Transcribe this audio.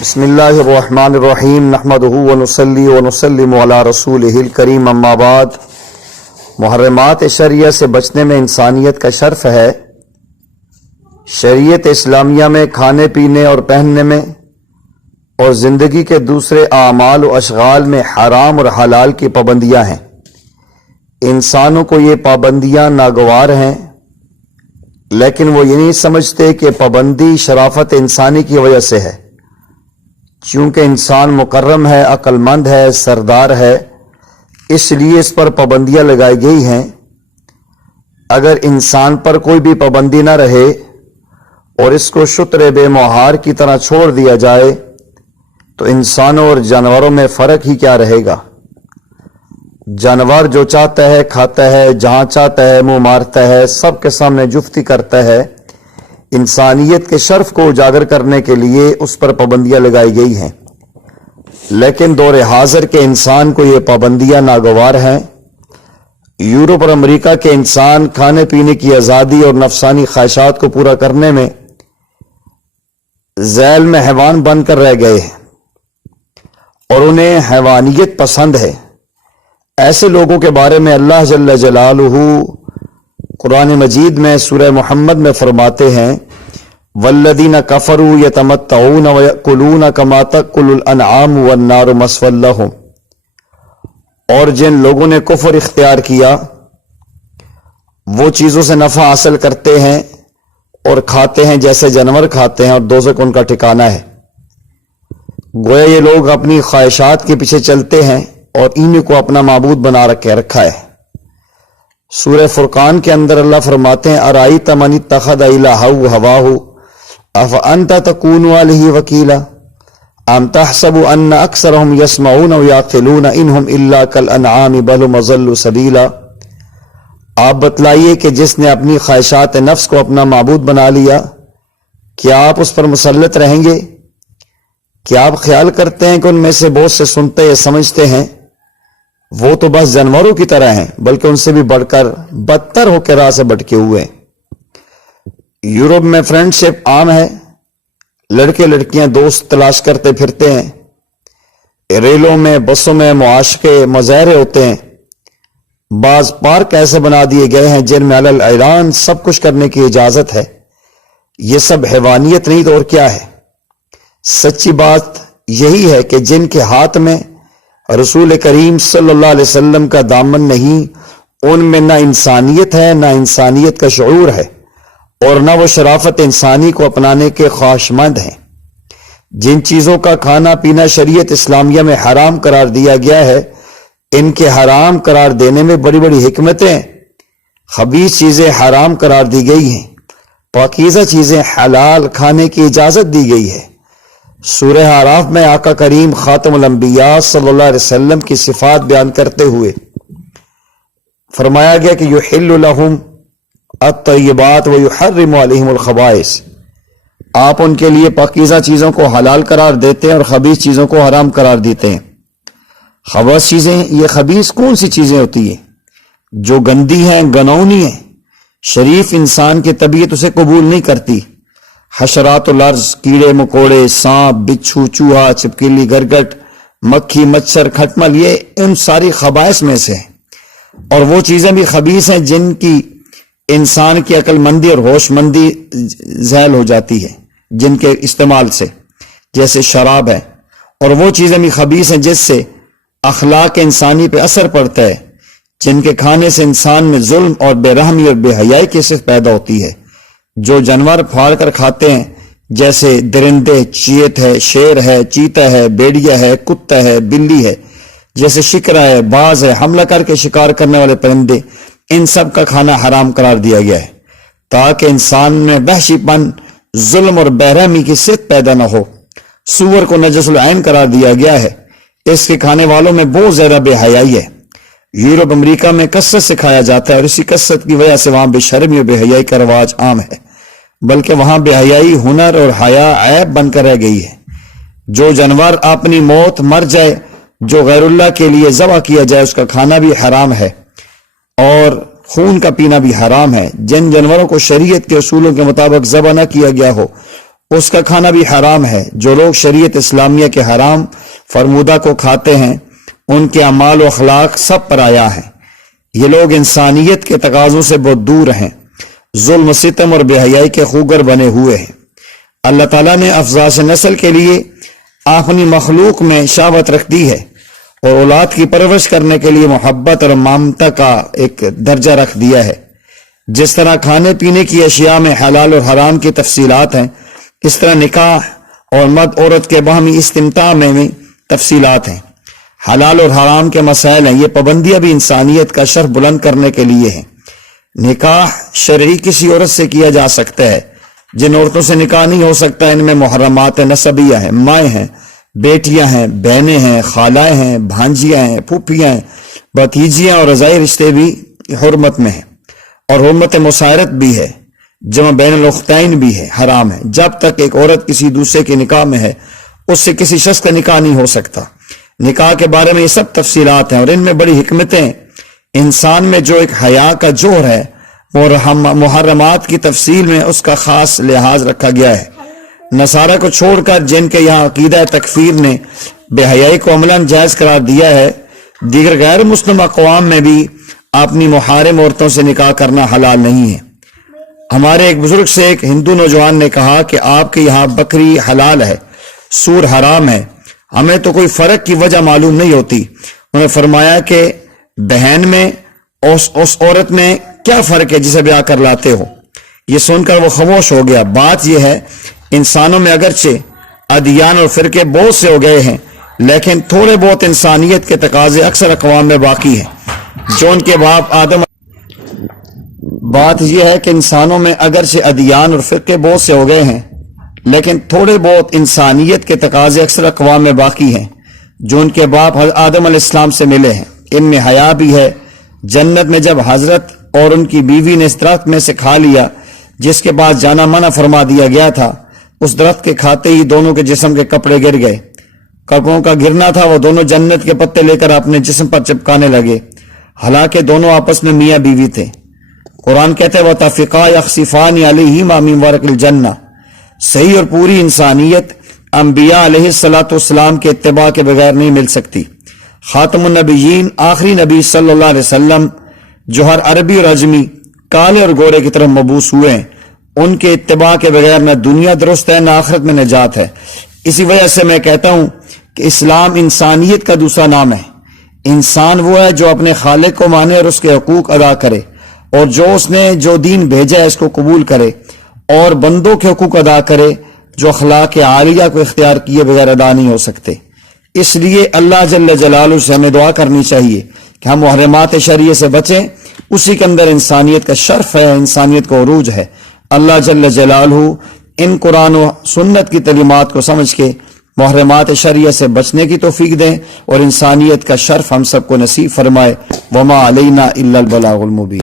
بسم اللہ الرحمن الرحیم نحمدہ ونصلی ونسلم علی رسولہ الکریم اما بعد۔ محرمات شریعہ سے بچنے میں انسانیت کا شرف ہے۔ شریعت اسلامیہ میں کھانے پینے اور پہننے میں اور زندگی کے دوسرے اعمال و اشغال میں حرام اور حلال کی پابندیاں ہیں۔ انسانوں کو یہ پابندیاں ناگوار ہیں، لیکن وہ یہ نہیں سمجھتے کہ پابندی شرافت انسانی کی وجہ سے ہے۔ چونکہ انسان مکرم ہے، عقل مند ہے، سردار ہے، اس لیے اس پر پابندیاں لگائی گئی ہیں۔ اگر انسان پر کوئی بھی پابندی نہ رہے اور اس کو شتر بے مہار کی طرح چھوڑ دیا جائے تو انسانوں اور جانوروں میں فرق ہی کیا رہے گا؟ جانور جو چاہتا ہے کھاتا ہے، جہاں چاہتا ہے منہ مارتا ہے، سب کے سامنے جفتی کرتا ہے۔ انسانیت کے شرف کو اجاگر کرنے کے لیے اس پر پابندیاں لگائی گئی ہیں، لیکن دور حاضر کے انسان کو یہ پابندیاں ناگوار ہیں۔ یورپ اور امریکہ کے انسان کھانے پینے کی آزادی اور نفسانی خواہشات کو پورا کرنے میں ذیل میں حیوان بن کر رہ گئے ہیں اور انہیں حیوانیت پسند ہے۔ ایسے لوگوں کے بارے میں اللہ جل جلالہ قرآن مجید میں سورہ محمد میں فرماتے ہیں، والذین کفروا یتمتعون ویأکلون کما تأکل الانعام والنار مثوی لہم، اور جن لوگوں نے کفر اختیار کیا وہ چیزوں سے نفع حاصل کرتے ہیں اور کھاتے ہیں جیسے جانور کھاتے ہیں، اور دوزخ ان کا ٹھکانہ ہے۔ گویا یہ لوگ اپنی خواہشات کے پیچھے چلتے ہیں اور انہیں کو اپنا معبود بنا رکھا ہے۔ سورہ فرقان کے اندر اللہ فرماتے ہیں، ارائیت من اتخذ الہہ ہواہ افانت تکون علیہ وکیلا ام تحسب ان اکثرهم یسمعون ویعقلون انہم الا کالانعام بل هم اضل سبیلا۔ آپ بتلائیے کہ جس نے اپنی خواہشات نفس کو اپنا معبود بنا لیا، کیا آپ اس پر مسلط رہیں گے؟ کیا آپ خیال کرتے ہیں کہ ان میں سے بہت سے سنتے یا سمجھتے ہیں؟ وہ تو بس جانوروں کی طرح ہیں، بلکہ ان سے بھی بڑھ کر بدتر ہو کے راہ سے بھٹکے ہوئے ہیں۔ یورپ میں فرینڈ شپ عام ہے، لڑکے لڑکیاں دوست تلاش کرتے پھرتے ہیں، ریلوں میں بسوں میں معاشقے مظاہرے ہوتے ہیں۔ بعض پارک ایسے بنا دیے گئے ہیں جن میں علی الاعلان سب کچھ کرنے کی اجازت ہے۔ یہ سب حیوانیت نہیں تو اور کیا ہے؟ سچی بات یہی ہے کہ جن کے ہاتھ میں رسول کریم صلی اللہ علیہ وسلم کا دامن نہیں، ان میں نہ انسانیت ہے، نہ انسانیت کا شعور ہے، اور نہ وہ شرافت انسانی کو اپنانے کے خواہشمند ہیں۔ جن چیزوں کا کھانا پینا شریعت اسلامیہ میں حرام قرار دیا گیا ہے، ان کے حرام قرار دینے میں بڑی بڑی حکمتیں ہیں۔ خبیث چیزیں حرام قرار دی گئی ہیں، پاکیزہ چیزیں حلال کھانے کی اجازت دی گئی ہے۔ سورہ اعراف میں آقا کریم خاتم الانبیاء صلی اللہ علیہ وسلم کی صفات بیان کرتے ہوئے فرمایا گیا کہ یحل لہم الطیبات ویحرم علیہم الخبائث، آپ ان کے لیے پاکیزہ چیزوں کو حلال قرار دیتے ہیں اور خبیث چیزوں کو حرام قرار دیتے ہیں۔ خبیث چیزیں، یہ خبیث کون سی چیزیں ہوتی ہیں؟ جو گندی ہیں، گنونی ہیں، شریف انسان کی طبیعت اسے قبول نہیں کرتی۔ حشرات الارض، کیڑے مکوڑے، سانپ، بچھو، چوہا، چھپکلی، گرگٹ، مکھی، مچھر، کھٹمل، یہ ان ساری خبائث میں سے ہیں۔ اور وہ چیزیں بھی خبیث ہیں جن کی انسان کی عقل مندی اور ہوش مندی زائل ہو جاتی ہے جن کے استعمال سے، جیسے شراب ہے۔ اور وہ چیزیں بھی خبیث ہیں جس سے اخلاق انسانی پہ اثر پڑتا ہے، جن کے کھانے سے انسان میں ظلم اور بے رحمی اور بے حیائی کی صفت پیدا ہوتی ہے۔ جو جانور پھاڑ کر کھاتے ہیں، جیسے درندے، چیت ہے، شیر ہے، چیتا ہے، بیڑیا ہے، کتا ہے، بلی ہے، جیسے شکرا ہے، باز ہے، حملہ کر کے شکار کرنے والے پرندے، ان سب کا کھانا حرام قرار دیا گیا ہے تاکہ انسان میں وحشی پن، ظلم اور بے رحمی کی صفت پیدا نہ ہو۔ سور کو نجس العین قرار دیا گیا ہے، اس کے کھانے والوں میں بہت زیادہ بے حیائی ہے۔ یورپ امریکہ میں کثرت سے کھایا جاتا ہے، اور اسی کثرت کی وجہ سے وہاں بے شرمی اور بے حیائی کا رواج عام ہے، بلکہ وہاں بے حیائی ہنر اور حیا عیب بن کر رہ گئی ہے۔ جو جانور اپنی موت مر جائے، جو غیر اللہ کے لیے ذبح کیا جائے، اس کا کھانا بھی حرام ہے اور خون کا پینا بھی حرام ہے۔ جن جانوروں کو شریعت کے اصولوں کے مطابق ذبح نہ کیا گیا ہو، اس کا کھانا بھی حرام ہے۔ جو لوگ شریعت اسلامیہ کے حرام فرمودہ کو کھاتے ہیں ان کے اعمال و اخلاق سب پرایا ہے۔ یہ لوگ انسانیت کے تقاضوں سے بہت دور ہیں، ظلم و ستم اور بے حیائی کے خوگر بنے ہوئے ہیں۔ اللہ تعالیٰ نے افزاش نسل کے لیے اپنی مخلوق میں شہوت رکھ دی ہے اور اولاد کی پرورش کرنے کے لیے محبت اور ممتا کا ایک درجہ رکھ دیا ہے۔ جس طرح کھانے پینے کی اشیاء میں حلال اور حرام کی تفصیلات ہیں، اس طرح نکاح اور مرد عورت کے باہمی استمتاع میں بھی تفصیلات ہیں۔ حلال اور حرام کے مسائل ہیں، یہ پابندیاں بھی انسانیت کا شرف بلند کرنے کے لیے ہیں۔ نکاح شرعی کسی عورت سے کیا جا سکتا ہے، جن عورتوں سے نکاح نہیں ہو سکتا ان میں محرمات نسبیہ ہیں، مائیں ہیں، بیٹیاں ہیں، بہنیں ہیں، خالائیں ہیں، بھانجیاں ہیں، پھوپھیاں ہیں، بھتیجیاں اور رضاعی رشتے بھی حرمت میں ہیں، اور حرمت مسائرت بھی ہے، جمع بین الاختین بھی ہے، حرام ہے۔ جب تک ایک عورت کسی دوسرے کے نکاح میں ہے اس سے کسی شخص کا نکاح نہیں ہو سکتا۔ نکاح کے بارے میں یہ سب تفصیلات ہیں اور ان میں بڑی حکمتیں۔ انسان میں جو ایک حیا کا جوہر ہے اور محرمات کی تفصیل میں اس کا خاص لحاظ رکھا گیا ہے۔ نصارہ کو چھوڑ کر جن کے یہاں عقیدہ تکفیر نے بے حیائی کو عملاً جائز قرار دیا ہے، دیگر غیر مسلم اقوام میں بھی اپنی محارم عورتوں سے نکاح کرنا حلال نہیں ہے۔ ہمارے ایک بزرگ سے ایک ہندو نوجوان نے کہا کہ آپ کے یہاں بکری حلال ہے، سور حرام ہے، ہمیں تو کوئی فرق کی وجہ معلوم نہیں ہوتی۔ انہوں نے فرمایا کہ بہن میں اس عورت میں کیا فرق ہے جسے بیاہ کر لاتے ہو؟ یہ سن کر وہ خاموش ہو گیا۔ بات یہ ہے، انسانوں میں اگرچہ ادیان اور فرقے بہت سے ہو گئے ہیں، لیکن تھوڑے بہت انسانیت کے تقاضے اکثر اقوام میں باقی ہیں جو ان کے باپ آدم۔ بات یہ ہے کہ انسانوں میں اگرچہ ادیان اور فرقے بہت سے ہو گئے ہیں، لیکن تھوڑے بہت انسانیت کے تقاضے اکثر اقوام میں باقی ہیں جو ان کے باپ آدم علیہ السلام سے ملے ہیں۔ ان میں حیا بھی ہے۔ جنت میں جب حضرت اور ان کی بیوی نے اس درخت میں سے کھا لیا جس کے بعد جانا منع فرما دیا گیا تھا، اس درخت کے کھاتے ہی دونوں کے جسم کے کپڑے گر گئے۔ کپڑوں کا گرنا تھا، وہ دونوں جنت کے پتے لے کر اپنے جسم پر چپکانے لگے، حالانکہ دونوں آپس میں میاں بیوی تھے۔ قرآن کہتے ہیں وَتَفِقَا يَخْصِفَانِ عَلَيْهِمَا مِنْ وَرَقِ الْجَنَّةِ۔ صحیح اور پوری انسانیت انبیاء علیہ السلام کے اتباع کے بغیر نہیں مل سکتی۔ خاتم النبیین، آخری نبی صلی اللہ علیہ وسلم، جو ہر عربی اور عجمی، کالے اور گورے کی طرف مبعوث ہوئے ہیں، ان کے اتباع کے بغیر نہ دنیا درست ہے نہ آخرت میں نجات ہے۔ اسی وجہ سے میں کہتا ہوں کہ اسلام انسانیت کا دوسرا نام ہے۔ انسان وہ ہے جو اپنے خالق کو مانے اور اس کے حقوق ادا کرے، اور جو اس نے جو دین بھیجا ہے اس کو قبول کرے اور بندوں کے حقوق ادا کرے جو اخلاق عالیہ کو اختیار کیے بغیر ادا نہیں ہو سکتے۔ اس لیے اللہ جل جلالہ سے ہمیں دعا کرنی چاہیے کہ ہم محرمات شریعہ سے بچیں، اسی کے اندر انسانیت کا شرف ہے، انسانیت کا عروج ہے۔ اللہ جل جلالہ ان قرآن و سنت کی تعلیمات کو سمجھ کے محرمات شریعہ سے بچنے کی توفیق دیں اور انسانیت کا شرف ہم سب کو نصیب فرمائے۔ وما علینا الا البلاغ المبین۔